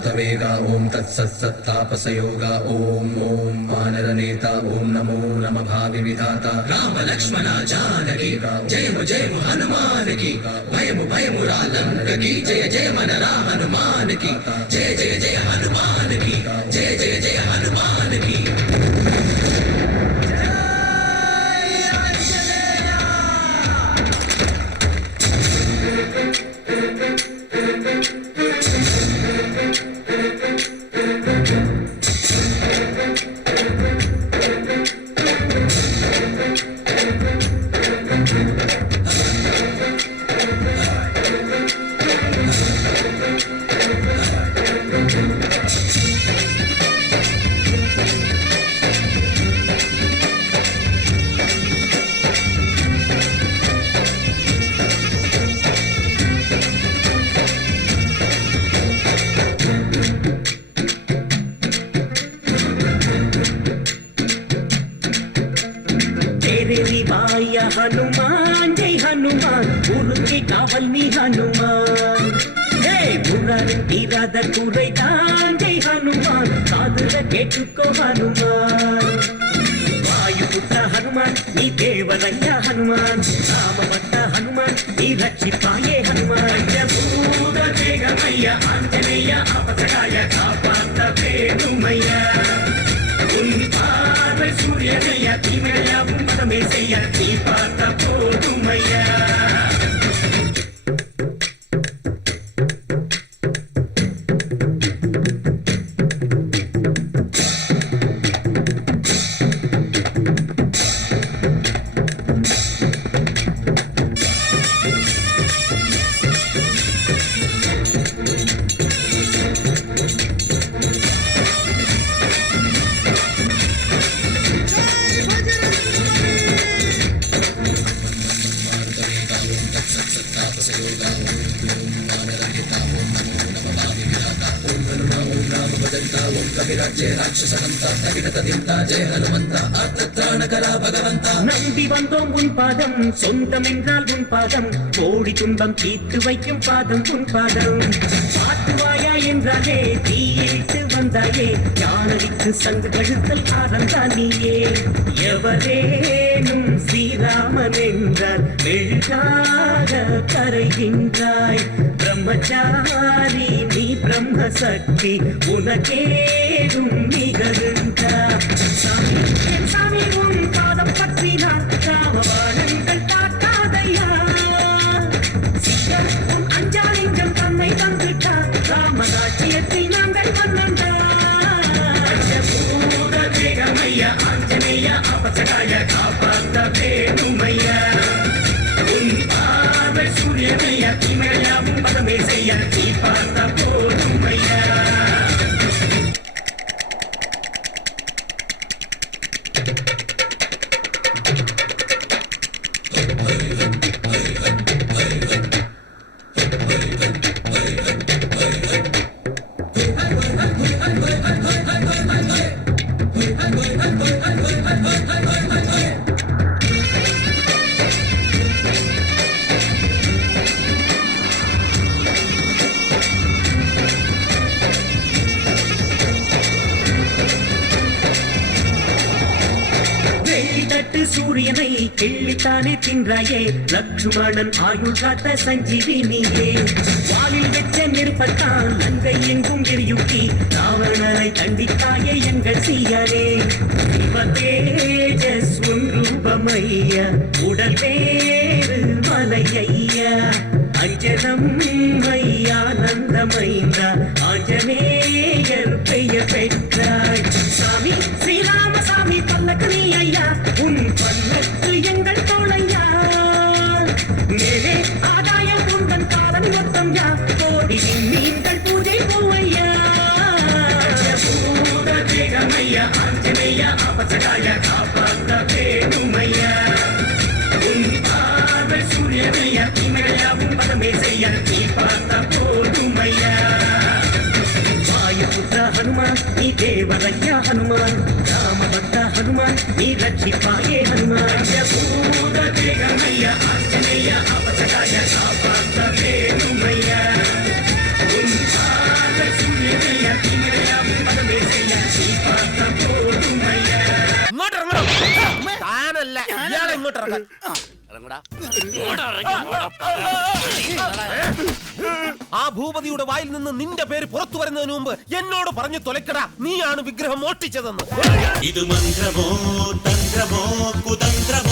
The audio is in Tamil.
मारुतवेगा ओम तत्सत्सत्तापसयोगा ओम ओम वानरनेता ओम नमो नमः भावि विधाता राम लक्ष्मण जानकी जय हनुमान की भयमु रालंक की जय जय मन राम हनुमान की जय जय हनुमान की जय जय हनुमान की हनुमान जय हनुमान उनके कावल में हनुमान जय बुरारी तीराद कुरैदान जय हनुमान कादुल केटुको हनुमान वायुपुत्र हनुमान नी देवरయ్య हनुमान रामभक्त हनुमान नी रक्षिपाये हनुमान जबूद वेगमయ్య आंजनेय अपसराय कापात वेणुमయ్య सूर्यनय तीमया मदमेसय दीपात पोदुमय நம்பி வந்தோம் உன் பாதம் சொந்தம் என்றால் உன் பாதம் கோடி துன்பம் தீர்த்து வைக்கும் பாதம் உன் பாதம் பாட்டுவாயா என்றாலே தீயிட்டு வந்தாயே ஞானடிக்கு சங்கு கழுத்தல் ஆரந்தான் நீயே எவரேனும் ஸ்ரீராமன் என்றால் மெழுகாக கரைகின்றாய் பிரம்மச்சாரி நீ பிரம்ம சக்தி உனக்கேதும் நிகழ்ந்தா சாமி என் சாமி உன் பாதம் பற்றினார் ராமபாணங்கள் பார்க்காதையா சிக்கல் உன் அஞ்சா நெஞ்சம் தன்னை தந்துட்டார் ராமராஜ்யத்தில் நாங்கள் மன்னண்டா பஞ்சபூத வேகமைய ஆஞ்சநேய அபசகாய காப்பாத்த வேணுமைய உன் பார்வை சூரியனைய தீமையாவும் பதமே செய்ய நீ பார்த்த போதுமைய சூரியனை கிள்ளித்தானே தின்றாயே லட்சுமணன் ஆயுள் காத்த சஞ்சீவினியே வாலில் வெச்ச நெருப்பத்தான் லங்கை எங்கும் எரியூட்டி ராவணனை தண்டித்தாயே எங்கள் சீயனே தேஜஸ் உன் ரூபமையா உடல் வேறு மலையா அஞ்சனம் மையானந்தமைந்தா ஆஞ்சநேயர் பெயர் பெற்றாய் சாமி ஸ்ரீராமசாமி பல்லக்கு நீ ஐயா உன் பல்லக்கு எங்கள் தோளையா மேலே ஆதாயம் உந்தன் காதல் மொத்தம் யா கோடி நீங்கள் பூஜை பூவையா பூத தேகமையா ஆஞ்சநேய அபசகாய காப்பாத்த வேணுமையா உன் பார்வை சூரியனைய தீமையாவும் பதமே செய்ய நீ பார்த்த போதுமையா வாயுபுத்திர हनुमान नी देवरయ్య हनुमान रामभक्त हनुमान नी रक्षिपाये हनुमान जबूद वेगमయ్య आंजनेय अपसकाय कापात वेणुमయ్య उन पाद सूर्यनय ഇങ്ങോട്ട് ഇറങ്ങാൻ. ആ ഭൂപതിയുടെ വായിൽ നിന്ന് നിന്റെ പേര് പുറത്തു വരുന്നതിന് മുമ്പ് എന്നോട് പറഞ്ഞു തൊലക്കടാ, നീയാണ് വിഗ്രഹം മോഷ്ടിച്ചതെന്ന്. ഇത് മന്ത്രമോ തന്ത്രമോ കുതന്ത്രമോ